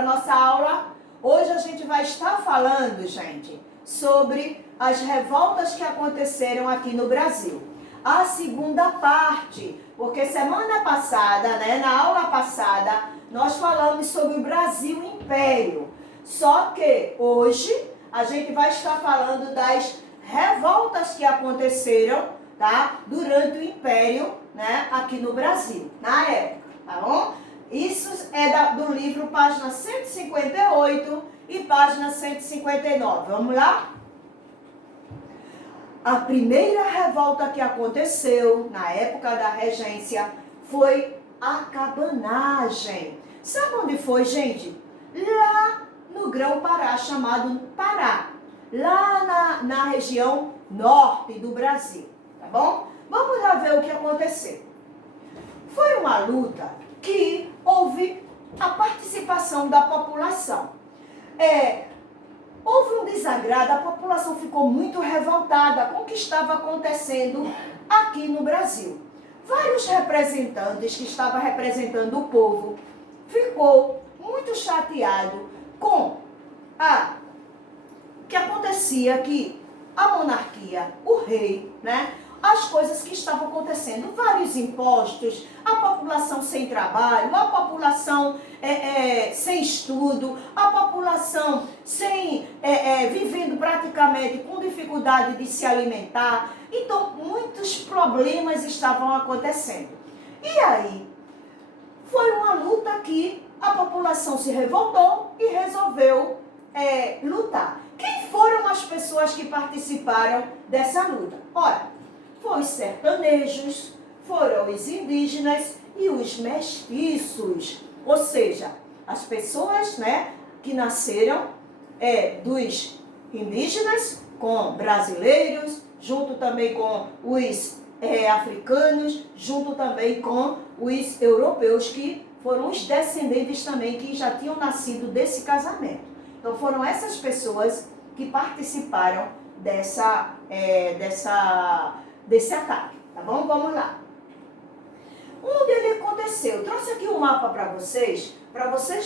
para a nossa aula. Hoje a gente vai estar falando, gente, sobre as revoltas que aconteceram aqui no Brasil. A segunda parte, porque semana passada, na aula passada, nós falamos sobre o Brasil Império. Só que hoje a gente vai estar falando das revoltas que aconteceram, tá, durante o Império, aqui no Brasil, na época, tá bom? Isso é do livro página 158 e página 159. Vamos lá? A primeira revolta que aconteceu na época da regência foi a cabanagem. Sabe onde foi, gente? Lá no Grão-Pará, chamado Pará. Lá na região norte do Brasil, tá bom? Vamos lá ver o que aconteceu. Foi uma luta que houve a participação da população. Houve um desagrado, a população ficou muito revoltada com o que estava acontecendo aqui no Brasil. Vários representantes que estavam representando o povo ficou muito chateado com que acontecia que a monarquia, o rei, as coisas que estavam acontecendo, vários impostos, a população sem trabalho, a população sem estudo, a população vivendo praticamente com dificuldade de se alimentar. Então, muitos problemas estavam acontecendo. E aí, foi uma luta que a população se revoltou e resolveu lutar. Quem foram as pessoas que participaram dessa luta? Olha, foram os sertanejos, foram os indígenas e os mestiços. Ou seja, as pessoas que nasceram dos indígenas com brasileiros, junto também com os africanos, junto também com os europeus, que foram os descendentes também que já tinham nascido desse casamento. Então foram essas pessoas que participaram desse ataque, tá bom? Vamos lá. Onde ele aconteceu? Eu trouxe aqui um mapa para vocês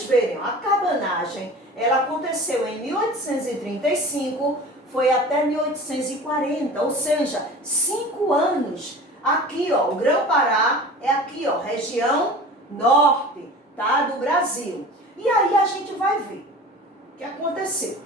verem. A cabanagem, ela aconteceu em 1835, foi até 1840, ou seja, 5 anos. Aqui, ó, o Grão-Pará é aqui, ó, região norte, tá, do Brasil. E aí a gente vai ver o que aconteceu.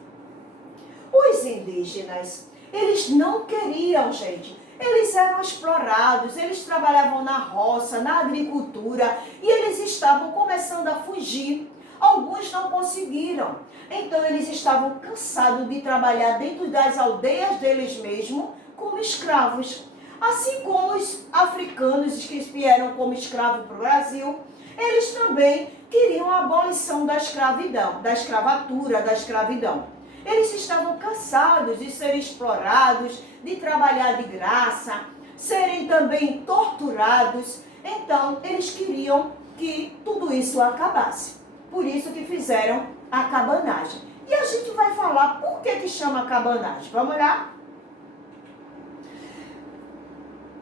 Os indígenas, eles não queriam, gente. Eles eram explorados, eles trabalhavam na roça, na agricultura, e eles estavam começando a fugir. Alguns não conseguiram. Então, eles estavam cansados de trabalhar dentro das aldeias deles mesmos como escravos. Assim como os africanos que vieram como escravos para o Brasil, eles também queriam a abolição da escravidão, da escravatura, da escravidão. Eles estavam cansados de serem explorados, de trabalhar de graça, serem também torturados. Então, eles queriam que tudo isso acabasse. Por isso que fizeram a cabanagem. E a gente vai falar por que chama cabanagem. Vamos lá?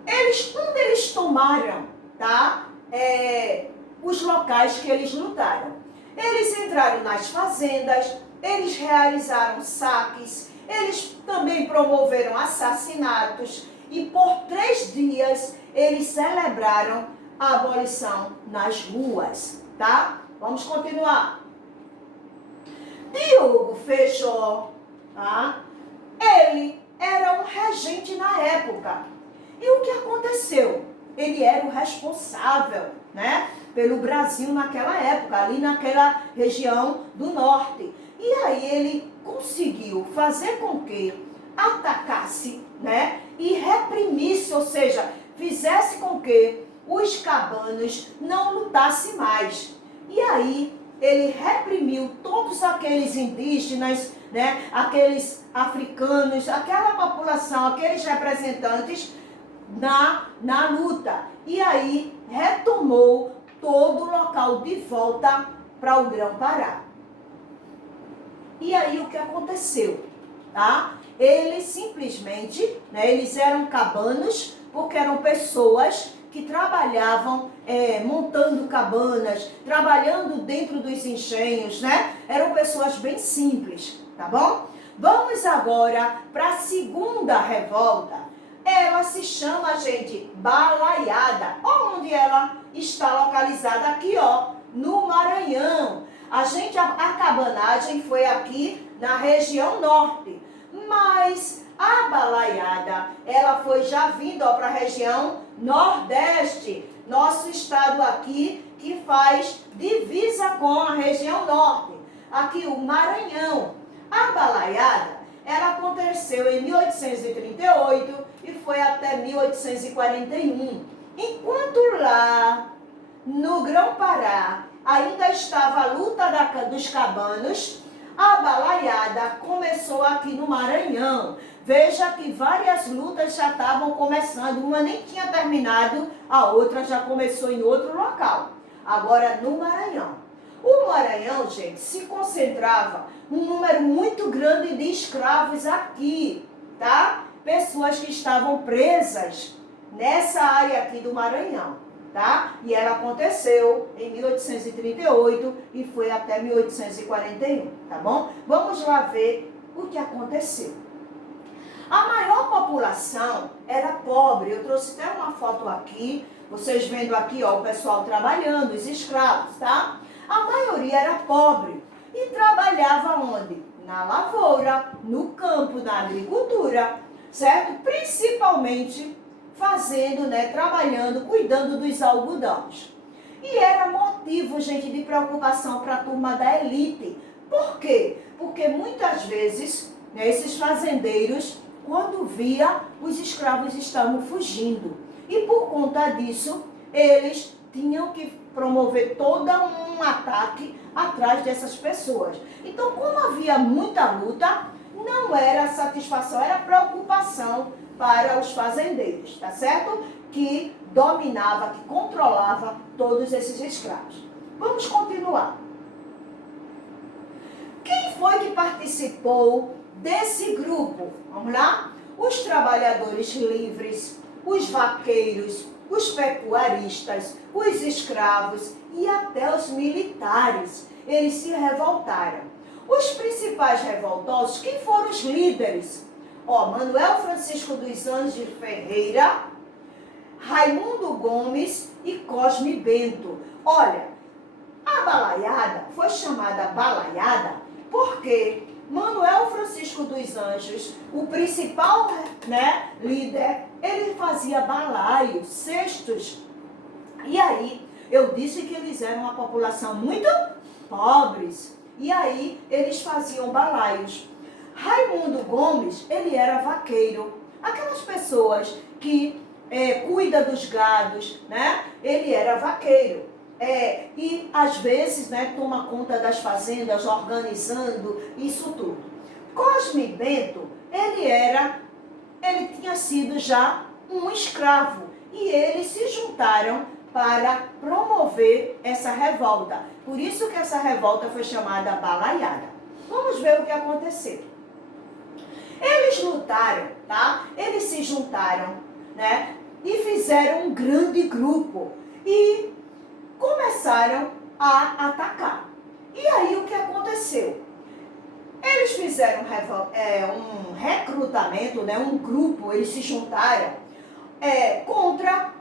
Onde eles tomaram, tá? Os locais que eles lutaram. Eles entraram nas fazendas, eles realizaram saques, eles também promoveram assassinatos e por 3 dias eles celebraram a abolição nas ruas, tá? Vamos continuar. Diogo Feijó, tá? Ele era um regente na época. E o que aconteceu? Ele era o responsável, pelo Brasil naquela época, ali naquela região do norte. E aí ele conseguiu fazer com que atacasse, e reprimisse, ou seja, fizesse com que os cabanos não lutassem mais. E aí ele reprimiu todos aqueles indígenas, aqueles africanos, aquela população, aqueles representantes na luta. E aí retomou todo o local de volta para o Grão-Pará. E aí o que aconteceu? Tá? Eles simplesmente, eles eram cabanos porque eram pessoas que que trabalhavam montando cabanas, trabalhando dentro dos engenhos, né? Eram pessoas bem simples, tá bom? Vamos agora para a segunda revolta. Ela se chama, gente, Balaiada. Olha onde ela está localizada aqui, ó, no Maranhão. A cabanagem foi aqui na região norte, mas a Balaiada, ela foi já vindo para a região nordeste, nosso estado aqui que faz divisa com a região norte, aqui o Maranhão. A Balaiada, ela aconteceu em 1838 e foi até 1841. Enquanto lá, no Grão-Pará, ainda estava a luta dos cabanos, a Balaiada começou aqui no Maranhão. Veja que várias lutas já estavam começando, uma nem tinha terminado, a outra já começou em outro local. Agora no Maranhão. O Maranhão, gente, se concentrava um número muito grande de escravos aqui, tá? Pessoas que estavam presas nessa área aqui do Maranhão, tá? E ela aconteceu em 1838 e foi até 1841, tá bom? Vamos lá ver o que aconteceu. A maior população era pobre. Eu trouxe até uma foto aqui, vocês vendo aqui, ó, o pessoal trabalhando, os escravos, tá? A maioria era pobre e trabalhava onde? Na lavoura, no campo, na agricultura, certo? Principalmente fazendo, né, trabalhando, cuidando dos algodões. E era motivo, gente, de preocupação para a turma da elite. Por quê? Porque muitas vezes, né, esses fazendeiros, quando via, os escravos estavam fugindo. E por conta disso, eles tinham que promover todo um ataque atrás dessas pessoas. Então, como havia muita luta, não era satisfação, era preocupação para os fazendeiros, tá certo? Que dominava, que controlava todos esses escravos. Vamos continuar. Quem foi que participou desse grupo? Vamos lá? Os trabalhadores livres, os vaqueiros, os pecuaristas, os escravos e até os militares. Eles se revoltaram. Os principais revoltosos, quem foram os líderes? Ó, Manuel Francisco dos Anjos de Ferreira, Raimundo Gomes e Cosme Bento. Olha, a balaiada foi chamada balaiada porque Manuel Francisco dos Anjos, o principal, né, líder, ele fazia balaios, cestos. E aí, eu disse que eles eram uma população muito pobres. E aí, eles faziam balaios. Raimundo Gomes, ele era vaqueiro. Aquelas pessoas que cuidam dos gados, né? Ele era vaqueiro. E às vezes, né, toma conta das fazendas, organizando isso tudo. Cosme Bento, ele tinha sido já um escravo e eles se juntaram para promover essa revolta. Por isso que essa revolta foi chamada balaiada. Vamos ver o que aconteceu. Eles lutaram, tá? Eles se juntaram, né? E fizeram um grande grupo e começaram a atacar. E aí o que aconteceu? Eles fizeram um recrutamento, né, um grupo, eles se juntaram contra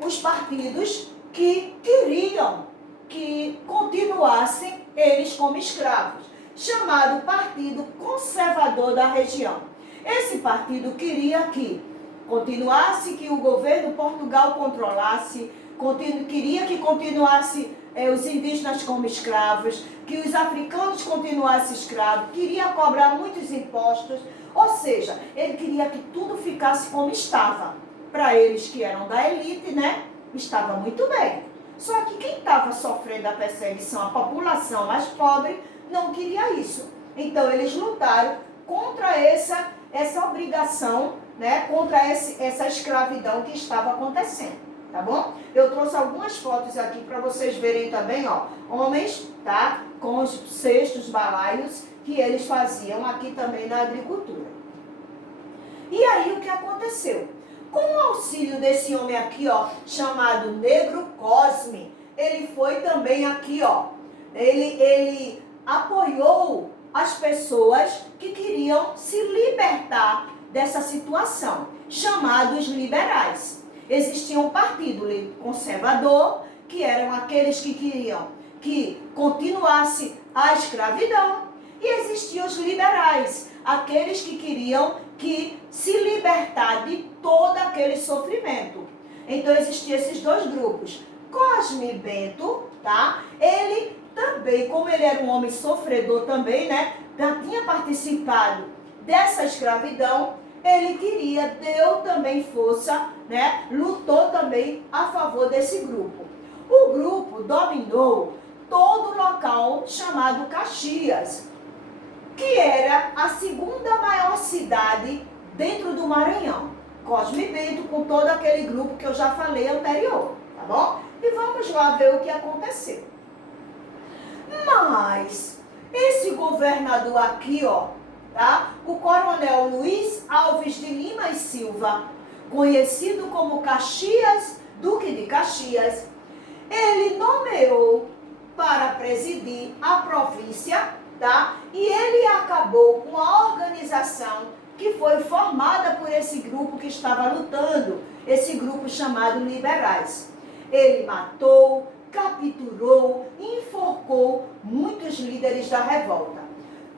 os partidos que queriam que continuassem eles como escravos, chamado Partido Conservador da Região. Esse partido queria que continuasse, que o governo de Portugal controlasse, queria que continuasse os indígenas como escravos, que os africanos continuassem escravos, queria cobrar muitos impostos, ou seja, ele queria que tudo ficasse como estava. Para eles que eram da elite, né, estava muito bem. Só que quem estava sofrendo a perseguição, a população mais pobre, não queria isso. Então eles lutaram contra essa obrigação, né, contra essa escravidão que estava acontecendo, tá bom? Eu trouxe algumas fotos aqui para vocês verem também, ó, homens, tá, com os cestos, balaios, que eles faziam aqui também na agricultura. E aí o que aconteceu? Com o auxílio desse homem aqui, ó, chamado Negro Cosme, ele foi também aqui, ó, ele apoiou as pessoas que queriam se libertar dessa situação, chamados liberais. Existia um partido conservador, que eram aqueles que queriam que continuasse a escravidão, e existiam os liberais, aqueles que queriam que se libertar de todo aquele sofrimento. Então existiam esses dois grupos. Cosme Bento, tá? Ele também, como ele era um homem sofredor também, né? Já tinha participado dessa escravidão, ele queria, deu também força, né? Lutou também a favor desse grupo. O grupo dominou todo o local chamado Caxias, que era a segunda maior cidade dentro do Maranhão. Cosme Bento com todo aquele grupo que eu já falei anterior, tá bom? E vamos lá ver o que aconteceu. Mas esse governador aqui, ó, tá? O coronel Luiz Alves de Lima e Silva, conhecido como Caxias, Duque de Caxias, ele nomeou para presidir a província, tá? E ele acabou com a organização que foi formada por esse grupo que estava lutando, esse grupo chamado Liberais. Ele matou, capturou, enforcou muitos líderes da revolta.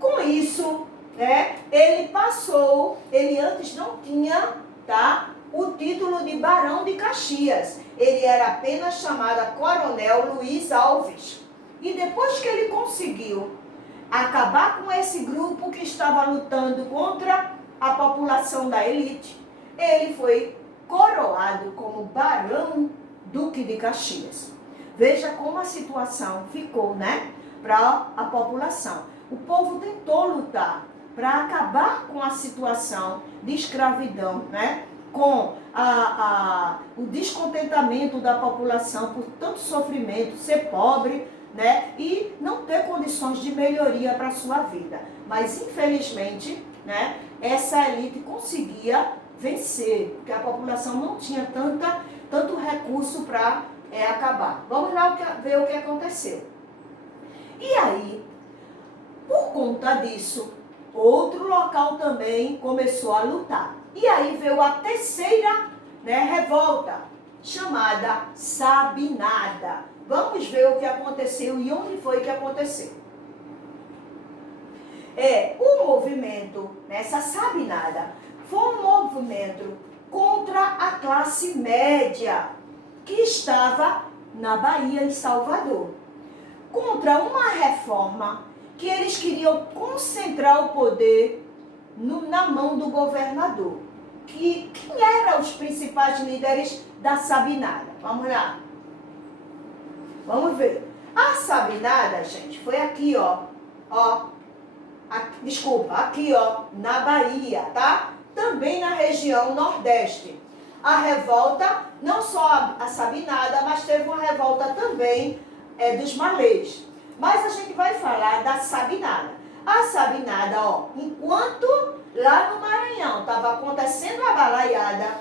Com isso, né, ele antes não tinha, tá, o título de Barão de Caxias. Ele era apenas chamado Coronel Luiz Alves. E depois que ele conseguiu acabar com esse grupo que estava lutando contra a população da elite, ele foi coroado como Barão Duque de Caxias. Veja como a situação ficou, né, para a população. O povo tentou lutar para acabar com a situação de escravidão, né, com o descontentamento da população por tanto sofrimento, ser pobre, né, e não ter condições de melhoria para a sua vida. Mas, infelizmente, né, essa elite conseguia vencer, porque a população não tinha tanto recurso para acabar. Vamos lá ver o que aconteceu. E aí, por conta disso, outro local também começou a lutar. E aí veio a terceira, né, revolta, chamada Sabinada. Vamos ver o que aconteceu e onde foi que aconteceu. O movimento, nessa Sabinada, foi um movimento contra a classe média que estava na Bahia, em Salvador. Contra uma reforma que eles queriam concentrar o poder na mão do governador. Quem eram os principais líderes da Sabinada? Vamos lá. Vamos ver. A Sabinada, gente, foi aqui, ó. Aqui, ó, na Bahia, tá? Também na região Nordeste. A revolta, não só a Sabinada, mas teve uma revolta também dos malês. Mas a gente vai falar da Sabinada. A Sabinada, ó, enquanto lá no Maranhão estava acontecendo a balaiada,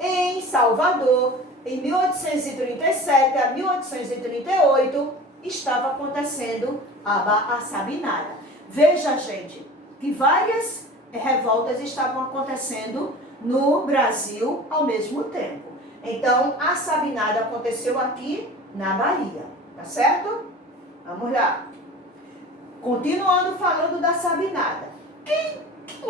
em Salvador, em 1837 a 1838, estava acontecendo a Sabinada. Veja, gente, que várias revoltas estavam acontecendo no Brasil ao mesmo tempo. Então, a Sabinada aconteceu aqui na Bahia, tá certo? Vamos lá. Continuando falando da Sabinada. Quem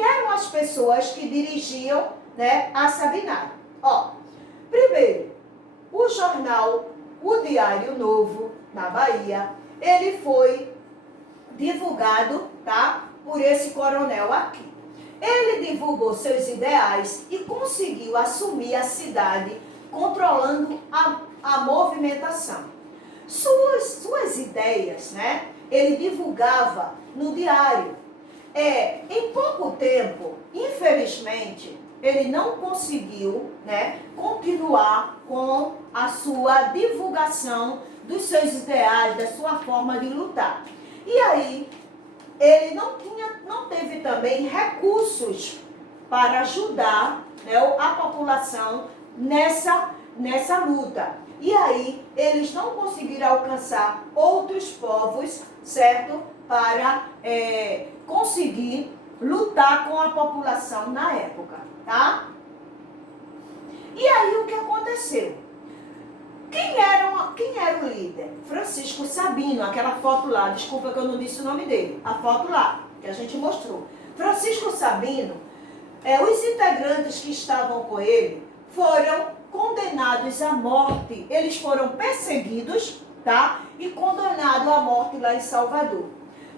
eram as pessoas que dirigiam, né, a Sabinada? Ó, primeiro, o jornal O Diário Novo, na Bahia, ele foi divulgado, tá, por esse coronel aqui. Ele divulgou seus ideais e conseguiu assumir a cidade, controlando a movimentação. Suas ideias, né, ele divulgava no diário. Em pouco tempo, infelizmente, ele não conseguiu, né, continuar com a sua divulgação dos seus ideais, da sua forma de lutar. E aí, ele não teve também recursos para ajudar, né, a população nessa luta. E aí, eles não conseguiram alcançar outros povos, certo? Para conseguir lutar com a população na época, tá? E aí, o que aconteceu? Quem era o líder? Francisco Sabino, aquela foto lá, desculpa que eu não disse o nome dele, a foto lá, que a gente mostrou. Francisco Sabino, os integrantes que estavam com ele foram condenados à morte. Eles foram perseguidos, tá? E condenados à morte lá em Salvador.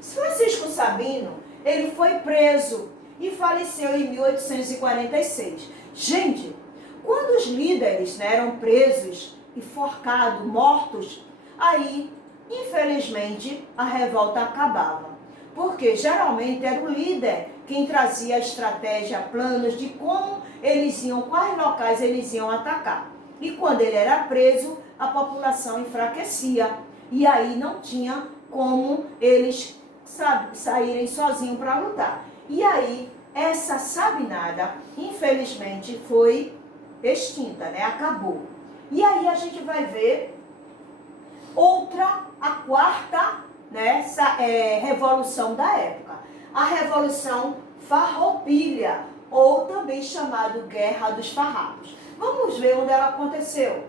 Francisco Sabino, ele foi preso e faleceu em 1846. Gente, quando os líderes, né, eram presos, enforcados, mortos, aí, infelizmente, a revolta acabava. Porque geralmente era o líder quem trazia a estratégia, planos de como eles iam, quais locais eles iam atacar. E quando ele era preso, a população enfraquecia. E aí não tinha como eles saírem sozinhos para lutar. E aí, essa sabinada, infelizmente, foi extinta, né? Acabou. E aí a gente vai ver a quarta, né, revolução da época. A Revolução Farroupilha, ou também chamado Guerra dos Farrapos. Vamos ver onde ela aconteceu.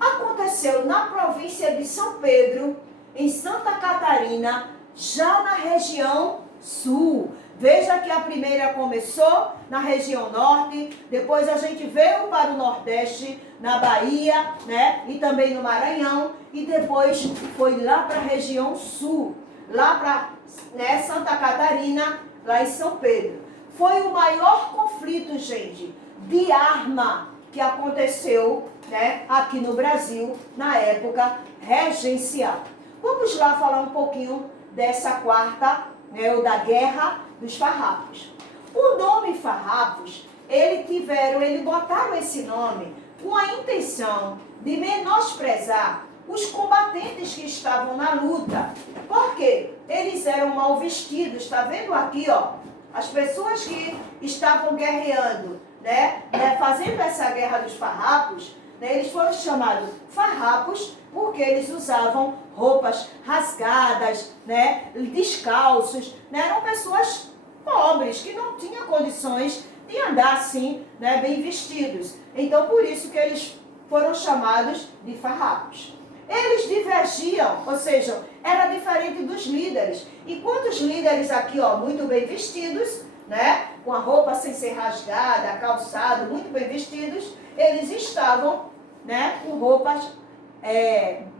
Aconteceu na província de São Pedro, em Santa Catarina, já na região sul. Veja que a primeira começou na região norte, depois a gente veio para o nordeste, na Bahia, né, e também no Maranhão, e depois foi lá para a região sul, lá para, né, Santa Catarina, lá em São Pedro. Foi o maior conflito, gente, de arma que aconteceu, né, aqui no Brasil, na época regencial. Vamos lá falar um pouquinho dessa quarta, né, ou da Guerra dos Farrapos. O nome Farrapos, eles botaram esse nome com a intenção de menosprezar os combatentes que estavam na luta. Por quê? Eles eram mal vestidos, tá vendo aqui, ó? As pessoas que estavam guerreando, né, fazendo essa Guerra dos Farrapos, né, eles foram chamados farrapos porque eles usavam roupas rasgadas, né, descalços, né, eram pessoas pobres que não tinham condições de andar assim, né, bem vestidos. Então, por isso que eles foram chamados de farrapos. Eles divergiam, ou seja, era diferente dos líderes. Enquanto os líderes aqui, ó, muito bem vestidos, né, com a roupa sem ser rasgada, calçado, muito bem vestidos, eles estavam, né, com roupas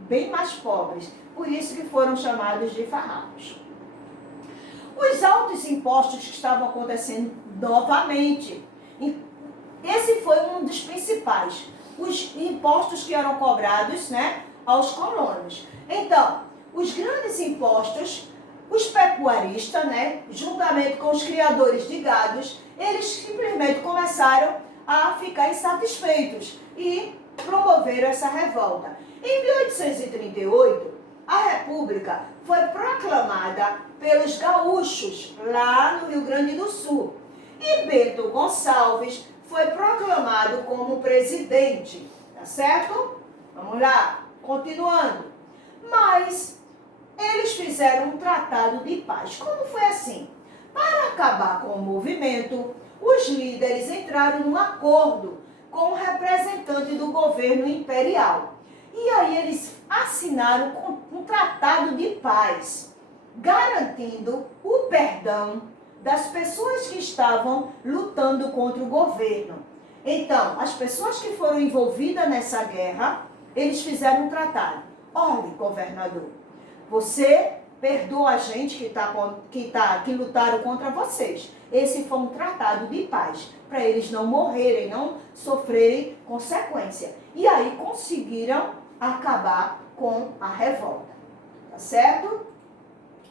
bem mais pobres. Por isso que foram chamados de farrapos. Os altos impostos que estavam acontecendo novamente. Esse foi um dos principais. Os impostos que eram cobrados, né, aos colonos. Então, os grandes impostos, os pecuaristas, né, juntamente com os criadores de gados, eles simplesmente começaram a ficar insatisfeitos e promoveram essa revolta. Em 1838, a República foi proclamada pelos gaúchos, lá no Rio Grande do Sul. E Bento Gonçalves foi proclamado como presidente, tá certo? Vamos lá, continuando. Mas eles fizeram um tratado de paz. Como foi assim? Para acabar com o movimento, os líderes entraram num acordo com o representante do governo imperial. E aí eles assinaram um tratado de paz, garantindo o perdão das pessoas que estavam lutando contra o governo. Então, as pessoas que foram envolvidas nessa guerra, eles fizeram um tratado. Olha, governador, você perdoa a gente que lutaram contra vocês. Esse foi um tratado de paz, para eles não morrerem, não sofrerem consequência. E aí conseguiram acabar com a revolta. Tá certo?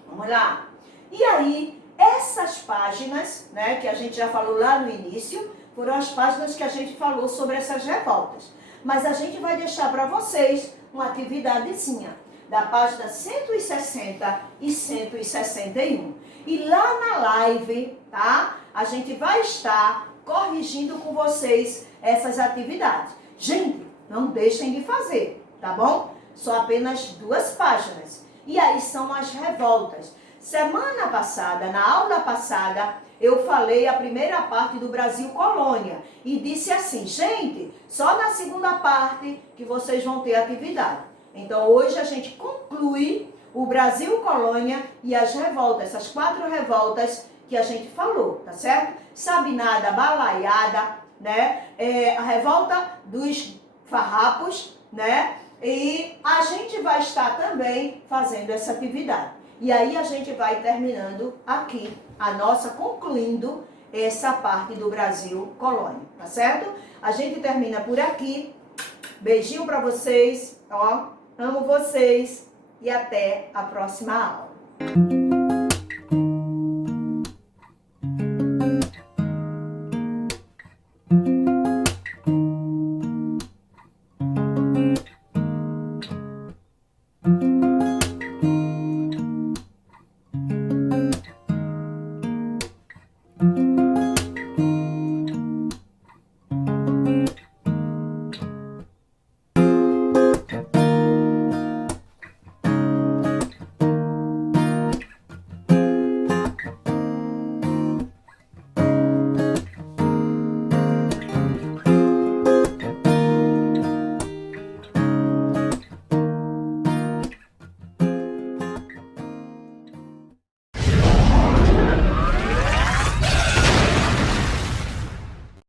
Vamos lá. E aí, essas páginas, né, que a gente já falou lá no início, foram as páginas que a gente falou sobre essas revoltas. Mas a gente vai deixar para vocês uma atividadezinha, da página 160 e 161. E lá na live, tá? A gente vai estar corrigindo com vocês essas atividades. Gente, não deixem de fazer, tá bom? Só apenas 2 páginas. E aí são as revoltas. Semana passada, na aula passada, eu falei a primeira parte do Brasil Colônia e disse assim, gente, só na segunda parte que vocês vão ter atividade. Então hoje a gente conclui o Brasil Colônia e as revoltas, essas 4 revoltas que a gente falou, tá certo? Sabinada, Balaiada, né? A revolta dos farrapos, né? E a gente vai estar também fazendo essa atividade. E aí a gente vai terminando aqui concluindo essa parte do Brasil Colônia, tá certo? A gente termina por aqui. Beijinho pra vocês, ó. Amo vocês e até a próxima aula.